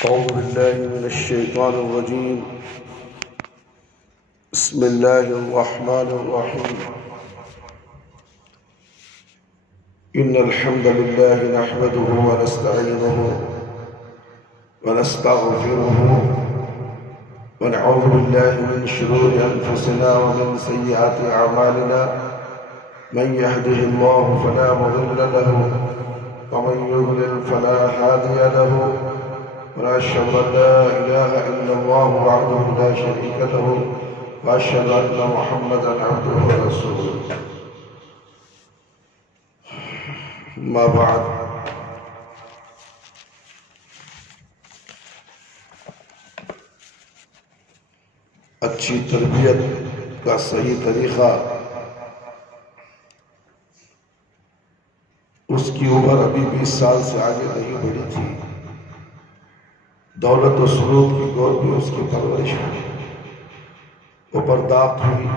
أعوذ بالله من الشيطان الرجيم. بسم الله الرحمن الرحيم. إن الحمد لله نحمده ونستعينه ونستغفره ونعوذ بالله من شرور أنفسنا ومن سيئات أعمالنا. من يهده الله فلا مضل له ومن يضلل فلا هادي له، ونشهد أن لا إله إلا الله وحده لا شريك له، وأشهد أن محمدا عبده ورسوله. ما بعد، اچھی تربیت کا صحیح طریقہ، اس کی عمر ابھی 20 سال سے آگے نہیں بڑھی تھی. دولت و سرور کی گود میں اس کی پرورش ہوئی، وہ برداشت ہوئی.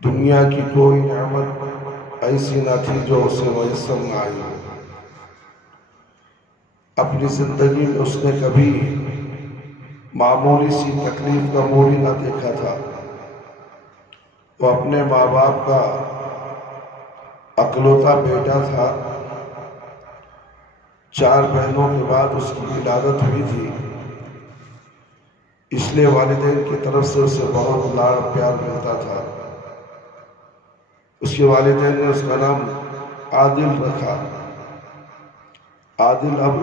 دنیا کی کوئی نعمت ایسی نہ تھی جو اسے میسر نہ آئی. اپنی زندگی میں اس نے کبھی معمولی سی تکلیف کا موڑ ہی نہ دیکھا تھا. وہ اپنے ماں باپ کا اکلوتا بیٹا تھا. 4 بہنوں کے بعد اس کی ولادت ہوئی تھی، اس لیے والدین کی طرف سے اسے بہت لاڑ پیار ملتا تھا. اس کے والدین نے اس کا نام عادل رکھا. عادل اب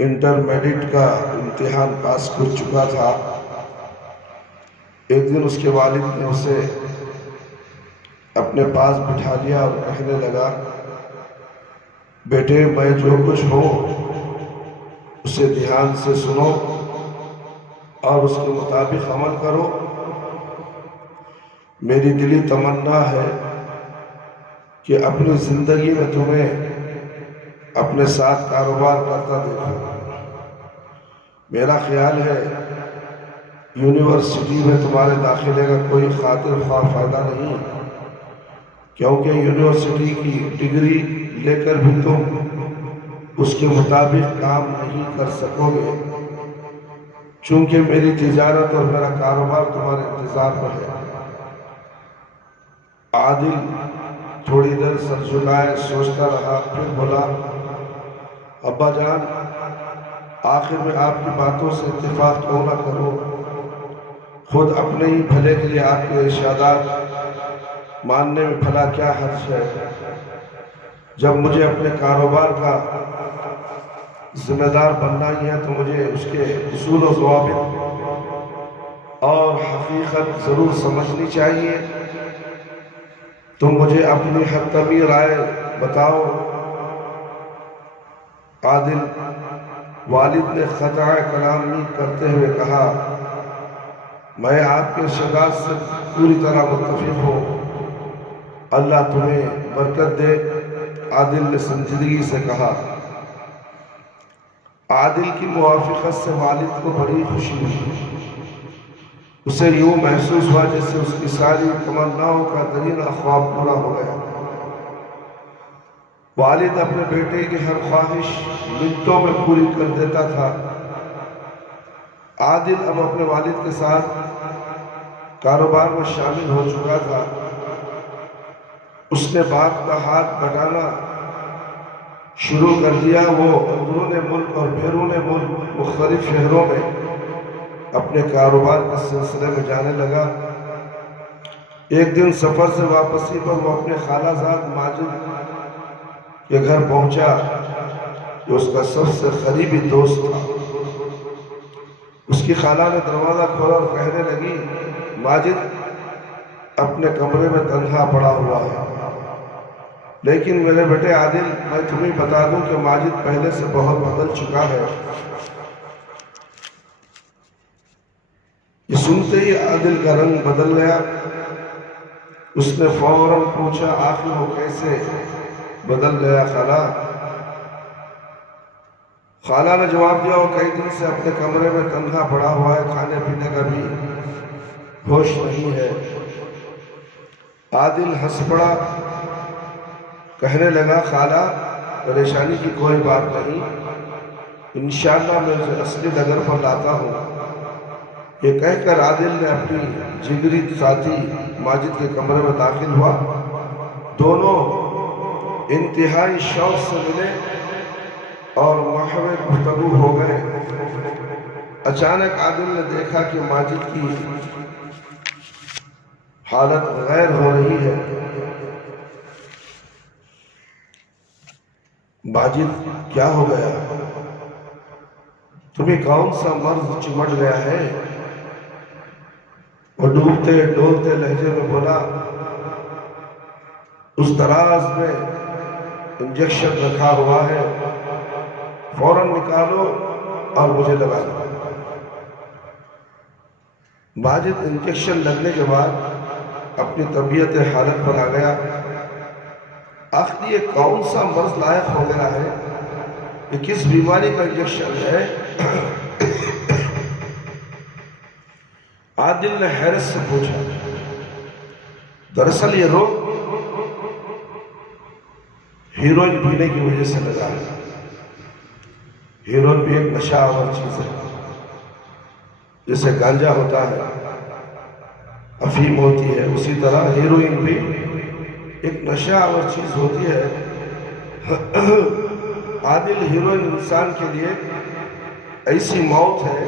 انٹرمیڈیٹ کا امتحان پاس کر چکا تھا. ایک دن اس کے والد نے اسے اپنے پاس بٹھا لیا اور کہنے لگا، بیٹے میں جو کچھ ہوں اسے دھیان سے سنو اور اس کے مطابق عمل کرو. میری دلی تمنا ہے کہ اپنی زندگی میں تمہیں اپنے ساتھ کاروبار کرتا دیکھو. میرا خیال ہے یونیورسٹی میں تمہارے داخلے کا کوئی خاطر خواہ فائدہ نہیں، کیونکہ یونیورسٹی کی ڈگری لے کر بھی تم اس کے مطابق کام نہیں کر سکو گے، چونکہ میری تجارت اور میرا کاروبار تمہارے انتظار میں ہے. عادل تھوڑی دیر سر جھکائے سوچتا رہا، پھر بولا، ابا جان، آخر میں آپ کی باتوں سے اتفاق کیوں نہ کروں؟ خود اپنے ہی بھلے کے لیے آپ کے ارشادات ماننے میں بھلا کیا حرج ہے؟ جب مجھے اپنے کاروبار کا ذمہ دار بننا ہی ہے تو مجھے اس کے اصول و ضوابط اور حقیقت ضرور سمجھنی چاہیے. تم مجھے اپنی حتمی رائے بتاؤ. عادل والد نے قطع کلامی کرتے ہوئے کہا، میں آپ کے ارشادات سے پوری طرح متفق ہوں، اللہ تمہیں برکت دے. عادل نے سنجیدگی سے کہا. عادل کی موافقت سے والد کو بڑی خوشی ہوئی. اسے یوں محسوس ہوا جیسے اس کی ساری تمناؤں کا ترین خواب پورا ہو گیا. والد اپنے بیٹے کی ہر خواہش منٹوں میں پوری کر دیتا تھا. عادل اب اپنے والد کے ساتھ کاروبار میں شامل ہو چکا تھا. اس نے باپ کا ہاتھ بٹانا شروع کر دیا. وہ اندرون ملک اور بیرون ملک مختلف شہروں میں اپنے کاروبار کے سلسلے میں جانے لگا. ایک دن سفر سے واپسی پر وہ اپنے خالہ زاد ماجد کے گھر پہنچا جو اس کا سب سے قریبی دوست تھا. اس کی خالہ نے دروازہ کھولا اور کہنے لگی، ماجد اپنے کمرے میں تنہا پڑا ہوا ہے. لیکن میرے بیٹے عادل، میں تمہیں بتا دوں کہ ماجد پہلے سے بہت بدل چکا ہے. یہ سنتے ہی عادل کا رنگ بدل گیا. اس نے فوراً پوچھا، آخر وہ کیسے بدل گیا خالہ؟ خالہ نے جواب دیا، وہ کئی دن سے اپنے کمرے میں تنہا پڑا ہوا ہے، کھانے پینے کا بھی ہوش نہیں ہے. عادل ہنس پڑا، کہنے لگا، خالہ پریشانی کی کوئی بات نہیں، انشاءاللہ میں اسے اصلی ڈگر پر لاتا ہوں۔ یہ کہہ کر عادل نے اپنی جگری ساتھی ماجد کے کمرے میں داخل ہوا۔ دونوں انتہائی شوق سے ملے اور محو گفتگو ہو گئے۔ اچانک عادل نے دیکھا کہ ماجد کی حالت غیر ہو رہی ہے۔ ماجد کیا ہو گیا؟ تمہیں کون سا مرض چمٹ گیا ہے؟ وہ ڈوبتے ڈولتے لہجے میں بولا، اس دراز میں انجیکشن رکھا ہوا ہے، فوراً نکالو اور مجھے لگا دو۔ ماجد انجیکشن لگنے کے بعد اپنی طبیعت حالت پر آ گیا۔ آخر یہ کون سا مرض لاحق ہو گیا ہے؟ یہ کس بیماری کا انجیکشن ہے؟ عادل نے حیرت سے پوچھا۔ دراصل یہ روگ ہیروئن پینے کی وجہ سے لگا ہے۔ ہیروئن بھی ایک نشہ آور چیز ہے، جیسے گانجا ہوتا ہے، افیم ہوتی ہے، اسی طرح ہیروئن بھی ایک نشہ آور چیز ہوتی ہے۔ عادل ہیروئن انسان کے لیے ایسی موت ہے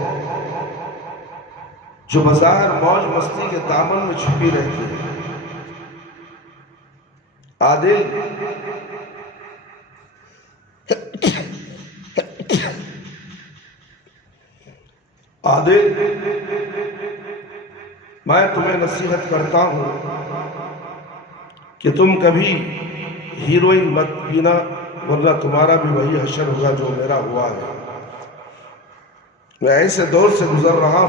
جو بظاہر موج مستی کے دامن میں چھپی رہتی ہے۔ عادل میں تمہیں نصیحت کرتا ہوں کہ تم کبھی ہیروئن مت پینا، ورنہ تمہارا بھی وہی حشر ہوگا جو میرا ہوا ہے۔ میں ایسے دور سے گزر رہا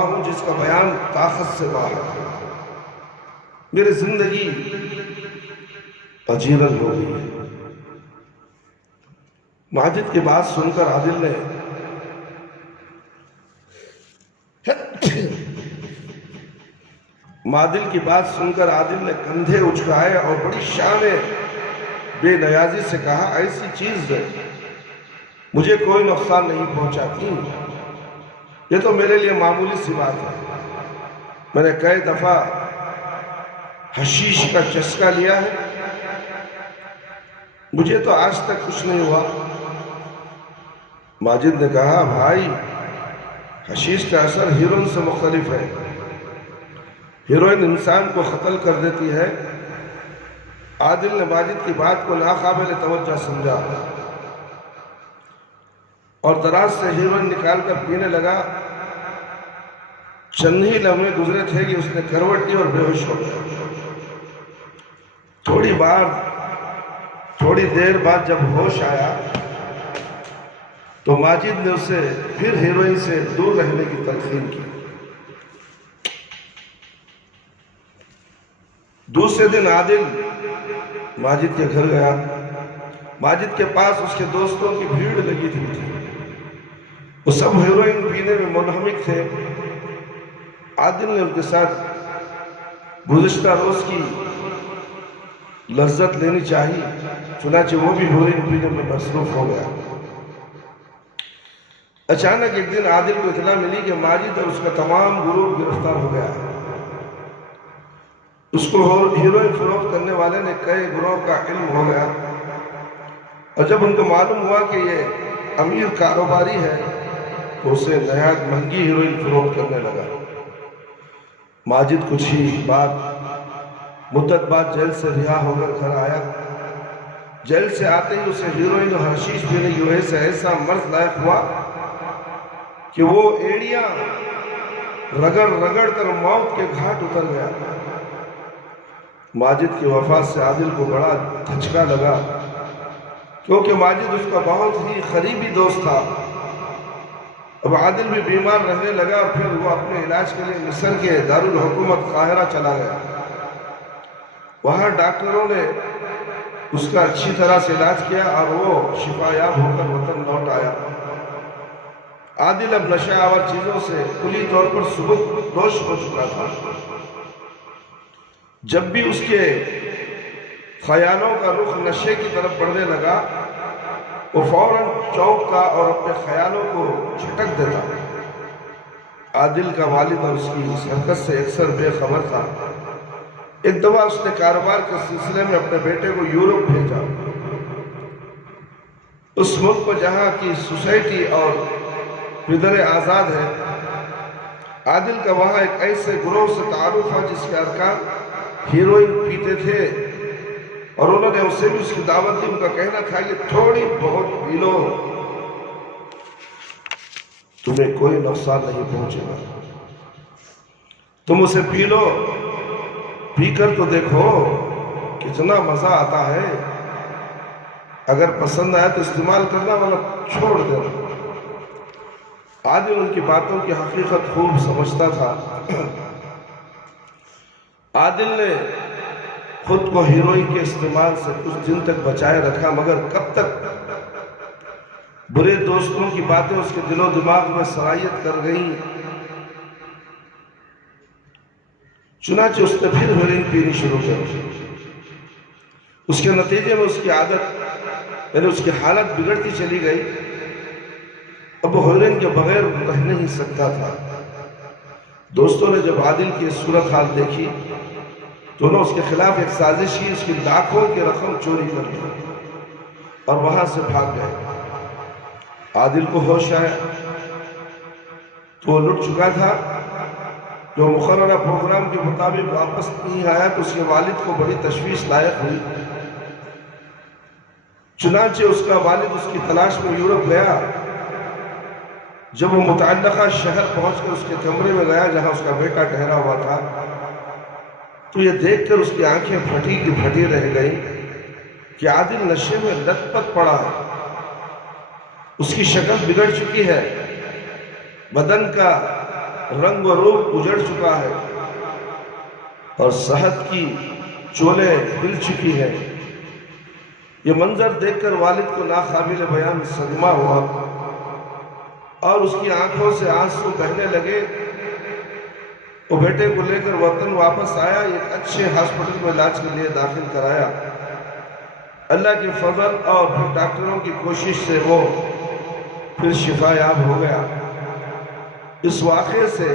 ہوں جس کا بیان طاقت سے باہر ہے۔ میری زندگی اجیرن ہو گئی ہے۔ ماجد کی بات سن کر عادل نے کندھے اچکائے اور بڑی شان بے نیازی سے کہا، ایسی چیز ہے مجھے کوئی نقصان نہیں پہنچاتی، یہ تو میرے لیے معمولی سی بات ہے۔ میں نے کئی دفعہ حشیش کا چسکا لیا ہے، مجھے تو آج تک کچھ نہیں ہوا۔ ماجد نے کہا، بھائی حشیش کا اثر ہیروئن سے مختلف ہے۔ ہیروئن انسان کو قتل کر دیتی ہے۔ عادل نے ماجد کی بات کو ناقابل توجہ سمجھا اور دراز سے ہیروئن نکال کر پینے لگا۔ چند ہی لمحے گزرے تھے کہ اس نے کروٹ دی اور بے ہوش ہو گیا۔ تھوڑی دیر بعد جب ہوش آیا تو ماجد نے اسے پھر ہیروئن سے دور رہنے کی تلقین کی۔ دوسرے دن عادل ماجد کے گھر گیا۔ ماجد کے پاس اس کے دوستوں کی بھیڑ لگی تھی۔ وہ سب ہیروئن پینے میں منہمک تھے۔ عادل نے ان کے ساتھ گزشتہ روز کی لذت لینی چاہیے، چنانچہ وہ بھی ہیروئن پینے میں مصروف ہو گیا۔ اچانک ایک دن عادل کو اطلاع ملی کہ ماجد اور اس کا تمام گروہ گرفتار ہو گیا ہے۔ اس کو ہیروئن فروخت کرنے والے نے کئی گروہ کا علم ہو گیا، اور جب ان کو معلوم ہوا کہ یہ امیر کاروباری ہے تو اسے نہایت مہنگی ہیروئن فروخت کرنے لگا۔ ماجد کچھ ہی مدت بعد جیل سے رہا ہو کر گھر آیا۔ جیل سے آتے ہی اسے ہیروئن اور حشیش پینے کی وجہ سے ایسا مرض لاحق ہوا کہ وہ ایڑیاں رگڑ رگڑ کر موت کے گھاٹ اتر گیا۔ ماجد کی وفات سے عادل کو بڑا دھچکا لگا، کیونکہ ماجد اس کا بہت ہی قریبی دوست تھا۔ اب عادل بھی بیمار رہنے لگا اور پھر وہ اپنے علاج کے لیے مصر کے دارالحکومت قاہرہ چلا گیا۔ وہاں ڈاکٹروں نے اس کا اچھی طرح سے علاج کیا اور وہ شفا یاب ہو کر وطن لوٹ آیا۔ عادل اب نشہ آور چیزوں سے کلی طور پر سبکدوش ہو چکا تھا۔ جب بھی اس کے خیالوں کا رخ نشے کی طرف بڑھنے لگا وہ فوراً چونکتا اور اپنے خیالوں کو جھٹک دیتا۔ عادل کا والد اور اس کی اس حرکت سے اکثر بے خبر تھا۔ ایک دفعہ اس نے کاروبار کے سلسلے میں اپنے بیٹے کو یورپ بھیجا۔ اس ملک میں جہاں کی سوسائٹی اور پدر آزاد ہے، عادل کا وہاں ایک ایسے گروہ سے تعارف ہے جس کے ارکان ہیروئن پیتے تھے، اور انہوں نے اسے بھی اس کی دعوت دی۔ ان کا کہنا تھا کہ تھوڑی بہت پی لو، تمہیں کوئی نقصان نہیں پہنچے گا، تم اسے پی لو، پی کر تو دیکھو کتنا مزہ آتا ہے، اگر پسند آئے تو استعمال کرنا ورنہ چھوڑ دینا۔ عادل ان کی باتوں کی حقیقت خوب سمجھتا تھا۔ عادل نے خود کو ہیروئن کے استعمال سے کچھ دن تک بچائے رکھا، مگر کب تک؟ برے دوستوں کی باتیں اس کے دل و دماغ میں سرایت کر گئیں۔ چنانچہ اس نے پھر ہیروئن پینی شروع کر دی۔ اس کے نتیجے میں اس کی عادت یعنی اس کی حالت بگڑتی چلی گئی۔ اب وہ ہیروئن کے بغیر رہ نہیں سکتا تھا۔ دوستوں نے جب عادل کی صورتحال دیکھی تو انہوں نے اس کے خلاف ایک سازش کی، اس کی لاکھوں کی رقم چوری کر لی اور وہاں سے بھاگ گئے۔ عادل کو ہوش آیا تو وہ لٹ چکا تھا۔ جو مقررہ پروگرام کے مطابق واپس نہیں آیا تو اس کے والد کو بڑی تشویش لاحق ہوئی۔ چنانچہ اس کا والد اس کی تلاش میں یورپ گیا۔ جب وہ متعلقہ شہر پہنچ کر اس کے کمرے میں گیا جہاں اس کا بیٹا ٹھہرا ہوا تھا تو یہ دیکھ کر اس کی آنکھیں پھٹی کی پھٹی رہ گئیں کہ عادل نشے میں لت پت پڑا ہے۔ اس کی شکل بگڑ چکی ہے، بدن کا رنگ و روپ اجڑ چکا ہے اور صحت کی چولیں ہل چکی ہے۔ یہ منظر دیکھ کر والد کو ناقابل بیان صدمہ ہوا اور اس کی آنکھوں سے آنسو بہنے لگے۔ وہ بیٹے کو لے کر وطن واپس آیا، ایک اچھے ہاسپٹل میں علاج کے لیے داخل کرایا۔ اللہ کے فضل اور پھر ڈاکٹروں کی کوشش سے وہ پھر شفا یاب ہو گیا۔ اس واقعے سے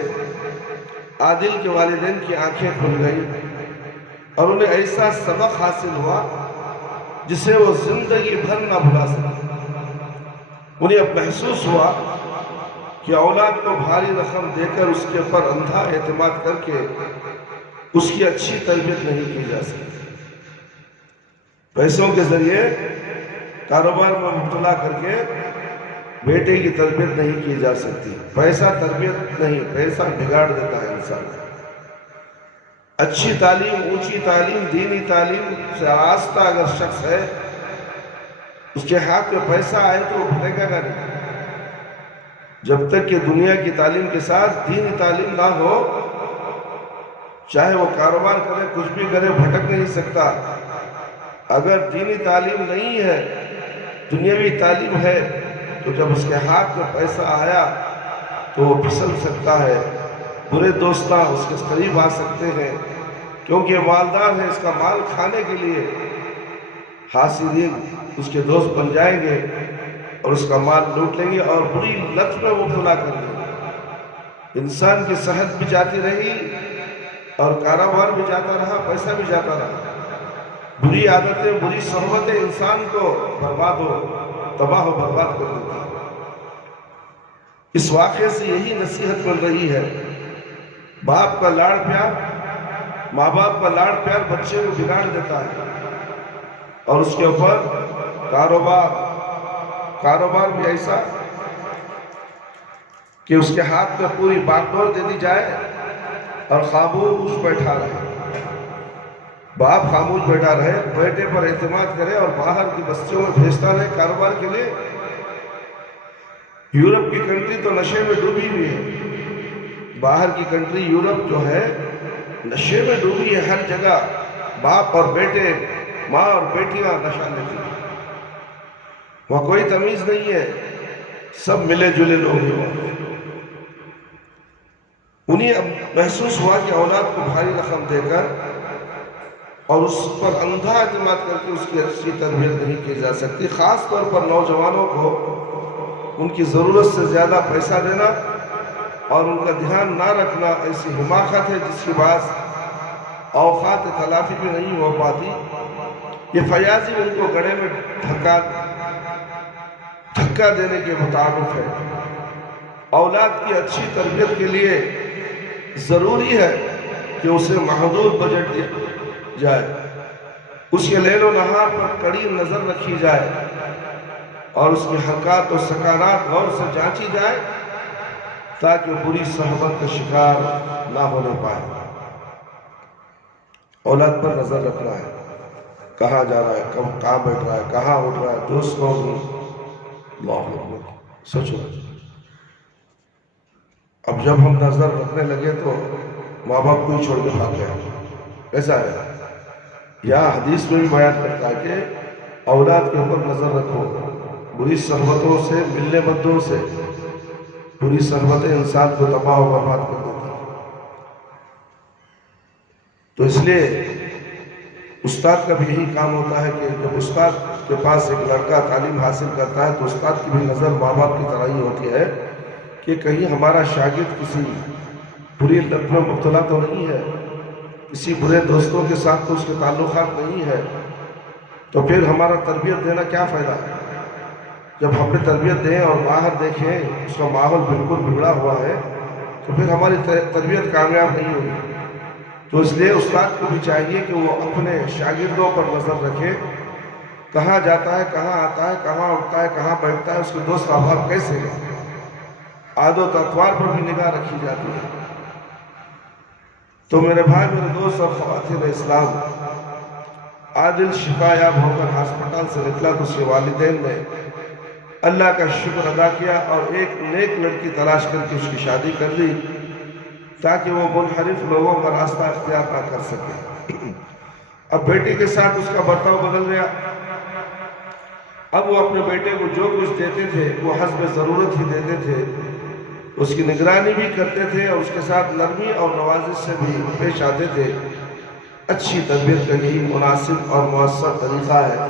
عادل کے والدین کی آنکھیں کھل گئی اور انہیں ایسا سبق حاصل ہوا جسے وہ زندگی بھر نہ بھلا سکے۔ انہیں اب محسوس ہوا کہ اولاد کو بھاری رقم دے کر اس کے پر اندھا اعتماد کر کے اس کی اچھی تربیت نہیں کی جا سکتی۔ پیسوں کے ذریعے کاروبار میں مبتلا کر کے بیٹے کی تربیت نہیں کی جا سکتی۔ پیسہ تربیت نہیں، پیسہ بگاڑ دیتا ہے انسان۔ اچھی تعلیم، اونچی تعلیم، دینی تعلیم سے آستہ اگر شخص ہے، اس کے ہاتھ میں پیسہ آئے تو وہ بھٹکے گا نہیں۔ جب تک کہ دنیا کی تعلیم کے ساتھ دینی تعلیم نہ ہو، چاہے وہ کاروبار کرے، کچھ بھی کرے، بھٹک نہیں سکتا۔ اگر دینی تعلیم نہیں ہے، دنیاوی تعلیم ہے، تو جب اس کے ہاتھ میں پیسہ آیا تو وہ پھسل سکتا ہے۔ برے دوستاں اس کے قریب آ سکتے ہیں کیونکہ یہ مالدار ہے، اس کا مال کھانے کے لیے حاسدین اس کے دوست بن جائیں گے اور اس کا مال لوٹ لیں گے اور بری لت میں مبتلا کر دیں گے۔ انسان کی صحت بھی جاتی رہی اور کاروبار بھی جاتا رہا، پیسہ بھی جاتا رہا۔ بری عادتیں، بری صحبتیں انسان کو تباہ و برباد کر دیتی ہیں۔ اس واقعے سے یہی نصیحت مل رہی ہے، باپ کا لاڑ پیار، ماں باپ کا لاڑ پیار بچے کو بگاڑ دیتا ہے، اور اس کے اوپر کاروبار بھی ایسا کہ اس کے ہاتھ میں پوری باغ ڈور دے دی جائے اور خاموش بیٹھا رہے۔ باپ خاموش بیٹھا رہے، بیٹے پر اعتماد کرے اور باہر کی بستیوں میں بھیجتا رہے کاروبار کے لیے۔ یورپ کی کنٹری تو نشے میں ڈوبی ہوئی ہے، باہر کی کنٹری یورپ جو ہے نشے میں ڈوبی ہے۔ ہر جگہ باپ اور بیٹے، ماں اور بیٹیاں نشہ لیتی ہیں، وہاں کوئی تمیز نہیں ہے۔ سب ملے جلے لوگ ہیں۔ انہیں اب محسوس ہوا کہ اولاد کو بھاری رقم دے کر اور اس پر اندھا اعتماد کر کے اس کی اچھی تربیت نہیں کی جا سکتی، خاص طور پر نوجوانوں کو ان کی ضرورت سے زیادہ پیسہ دینا اور ان کا دھیان نہ رکھنا ایسی حماقت ہے جس کے باعث اوقات تلافی بھی نہیں ہو پاتی۔ یہ فیاضی ان کو گڑھے میں دھکا دینے کے متعارف ہے۔ اولاد کی اچھی تربیت کے لیے ضروری ہے کہ اسے محدود بجٹ دیا جائے، اس کے لیل و نہار پر کڑی نظر رکھی جائے اور اس کی حرکات و سکانات غور سے جانچی جائے تاکہ بری صحبت کا شکار نہ ہونے پائے۔ اولاد پر نظر رکھنا ہے، کہاں جا رہا ہے، کہاں بیٹھ رہا ہے، کہاں اٹھ رہا ہے، دوست کون ہے۔ اللہ اکبر، سچ ہو۔ اب جب ہم نظر رکھنے لگے تو ماں باپ کو ہی چھوڑ کے بھاگ گئے، ایسا ہے۔ یا حدیث میں بھی بیان کرتا ہے کہ اولاد کے اوپر نظر رکھو، بری صحبتوں سے ملنے بدوں سے، بری صحبتیں انسان کو تباہ و برباد کر دیتی ہیں۔ تو اس لیے استاد کا بھی یہی کام ہوتا ہے کہ جب استاد کے پاس ایک لڑکا تعلیم حاصل کرتا ہے تو استاد کی بھی نظر ماں باپ کی طرح ہی ہوتی ہے کہ کہیں ہمارا شاگرد کسی بری لت میں مبتلا تو نہیں ہے، کسی برے دوستوں کے ساتھ تو اس کے تعلقات نہیں ہے، تو پھر ہمارا تربیت دینا کیا فائدہ ہے۔ جب ہم نے تربیت دیں اور باہر دیکھیں اس کا ماحول بالکل بگڑا ہوا ہے تو پھر ہماری تربیت کامیاب نہیں ہوگی۔ تو اس لیے استاد کو بھی چاہیے کہ وہ اپنے شاگردوں پر نظر رکھے، کہاں جاتا ہے، کہاں آتا ہے، کہاں اٹھتا ہے، کہاں بیٹھتا ہے، اس کے دوست احباب کیسے ہیں، عادت و اطوار پر بھی نگاہ رکھی جاتی ہے۔ تو میرے بھائی، میرے دوست اور خواتین اسلام، عادل شفا یاب ہو کر ہسپتال سے نکلا تو اس کے والدین نے اللہ کا شکر ادا کیا اور ایک نیک لڑکی تلاش کر کے اس کی شادی کر لی تاکہ وہ منحرف لوگوں کا راستہ اختیار نہ کر سکے۔ اب بیٹے کے ساتھ اس کا برتاؤ بدل گیا۔ اب وہ اپنے بیٹے کو جو کچھ دیتے تھے وہ حسب ضرورت ہی دیتے تھے، اس کی نگرانی بھی کرتے تھے اور اس کے ساتھ نرمی اور نوازش سے بھی پیش آتے تھے۔ اچھی تربیت کا یہی مناسب اور مؤثر طریقہ ہے۔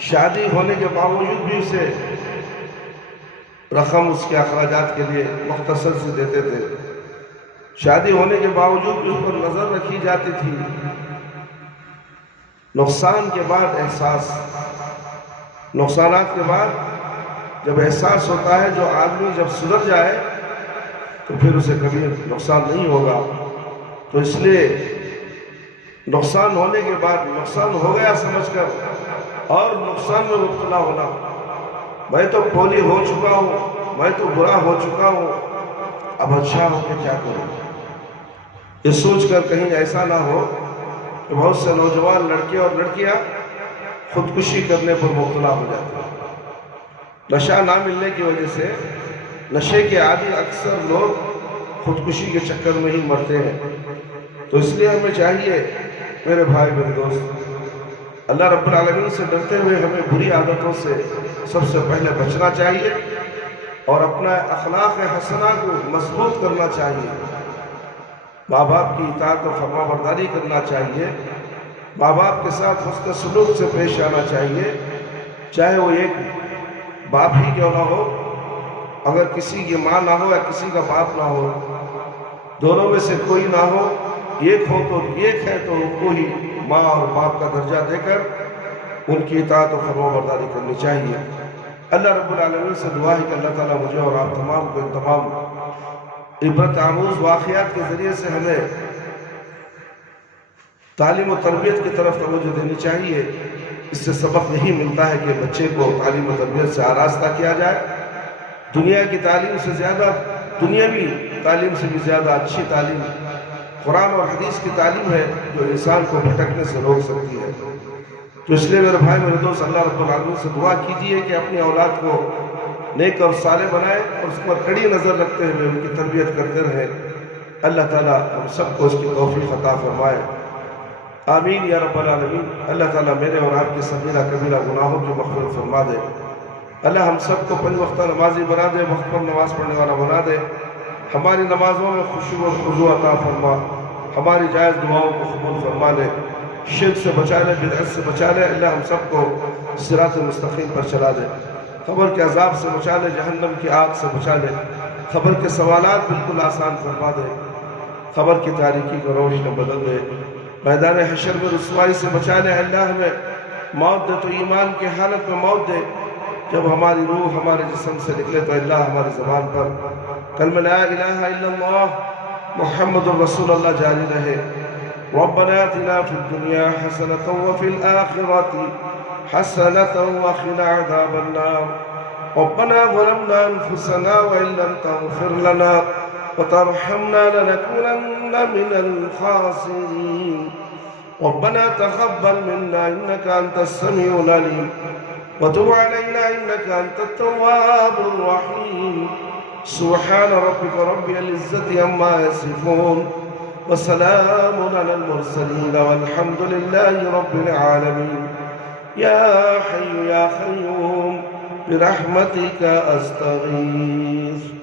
شادی ہونے کے باوجود بھی اسے رقم اس کے اخراجات کے لیے مختصر سے دیتے تھے، شادی ہونے کے باوجود بھی اس پر نظر رکھی جاتی تھی۔ نقصان کے بعد احساس، نقصانات کے بعد جب احساس ہوتا ہے، جو آدمی جب سدھر جائے تو پھر اسے کبھی نقصان نہیں ہوگا۔ تو اس لیے نقصان ہونے کے بعد نقصان ہو گیا سمجھ کر اور نقصان میں مبتلا ہونا، میں تو پولی ہو چکا ہوں، میں تو برا ہو چکا ہوں، اب اچھا ہو کے کیا کروں، یہ سوچ کر کہیں ایسا نہ ہو کہ بہت سے نوجوان لڑکے اور لڑکیاں خودکشی کرنے پر مبتلا ہو جاتے ہیں۔ نشہ نہ ملنے کی وجہ سے نشے کے عادی اکثر لوگ خودکشی کے چکر میں ہی مرتے ہیں۔ تو اس لیے ہمیں چاہیے میرے بھائی، میرے دوست، اللہ رب العالمین سے ڈرتے ہوئے ہمیں بری عادتوں سے سب سے پہلے بچنا چاہیے اور اپنا اخلاق حسنہ کو مضبوط کرنا چاہیے۔ ماں باپ کی اطاعت و فرما برداری کرنا چاہیے، ماں باپ کے ساتھ حسن سلوک سے پیش آنا چاہیے، چاہے وہ ایک باپ ہی کیوں نہ ہو، اگر کسی کی ماں نہ ہو یا کسی کا باپ نہ ہو، دونوں میں سے کوئی نہ ہو، ایک ہو تو ایک ہے تو ان کو ہی ماں اور باپ کا درجہ دے کر ان کی اطاعت و فرما برداری کرنی چاہیے۔ اللہ رب العالمین سے دعا ہے کہ اللہ تعالیٰ مجھے اور آپ تمام کو ان تمام عبرت آموز واقعات کے ذریعے سے ہمیں تعلیم و تربیت کی طرف توجہ دینی چاہیے۔ اس سے سبق یہی ملتا ہے کہ بچے کو تعلیم و تربیت سے آراستہ کیا جائے، دنیا کی تعلیم سے زیادہ، دنیاوی تعلیم سے بھی زیادہ اچھی تعلیم قرآن اور حدیث کی تعلیم ہے جو انسان کو بھٹکنے سے روک سکتی ہے۔ تو اس لیے میرے بھائی، میرے دوست، اللہ رب العالمین سے دعا کیجئے کہ اپنی اولاد کو نیک اور صالح بنائے اور اس پر کڑی نظر رکھتے ہوئے ان کی تربیت کرتے رہے۔ اللہ تعالیٰ ہم سب کو اس کی توفیق عطا فرمائے، آمین یا رب العالمین۔ اللہ تعالیٰ میرے اور آپ کی صغیرہ کبیرہ گناہوں کی مغفرت فرما دے۔ اللہ ہم سب کو 5 وقتہ نمازی بنا دے، وقت پر نماز پڑھنے والا بنا دے، ہماری نمازوں میں خشوع و خضوع عطا فرما، ہماری جائز دعاؤں کو قبول فرما لے، شرک سے بچا لے، بدعت سے بچا لے، اللہ ہم سب کو صراط مستقیم پر چلا دے، قبر کے عذاب سے بچا لے، جہنم کی آگ سے بچا لے، قبر کے سوالات بالکل آسان فرما دے، قبر کی تاریکی کو روشن بدل دے، میدان حشر میں رسوائی سے بچا لے، اللہ ہمیں موت دے تو ایمان کی حالت میں موت دے، جب ہماری روح ہمارے جسم سے نکلے تو اللہ ہماری زبان پر کلمہ لا الہ الا اللہ محمد رسول اللہ جاری رہے۔ ربنا آتنا فی الدنیا حسنة وفی الآخرة حسنة وقنا عذاب النار ربنا ظلمنا أنفسنا وإن لم تغفر لنا وترحمنا لنكونن من الخاسرين ربنا تقبل منا إنك أنت السميع العليم وتب علينا إنك أنت التواب الرحيم سبحان ربك رب العزة عما يصفون وسلام على المرسلين والحمد لله رب العالمين يا حي يا قيوم برحمتك أستغيث